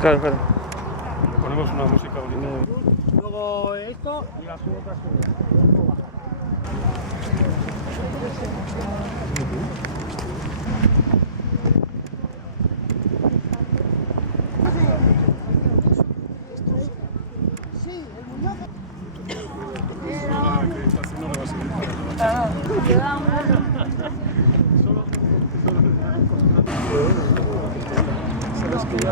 Claro, claro. Ponemos una música bonita. Luego esto y las otras cosas. Sí, el muñeco. Ah, que esta sí no le va a servir para nada. ¿Sabes que ya?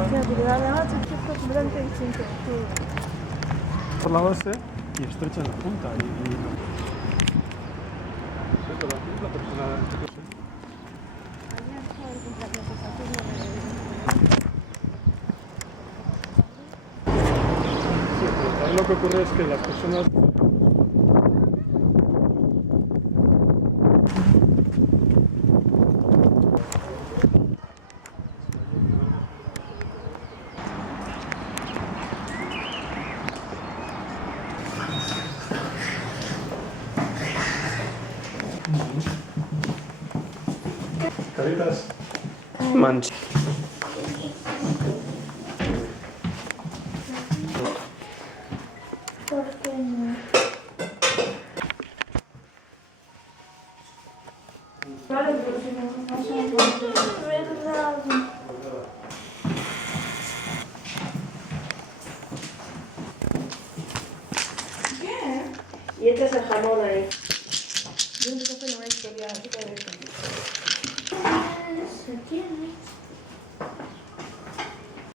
Por la base y estrecha en la punta Pero aquí la persona, no sé. Sí, pero también lo que ocurre es que las personas... Caritas. Mancha. Y echas el jamón ahí. Yo necesito hacer una historia de esto.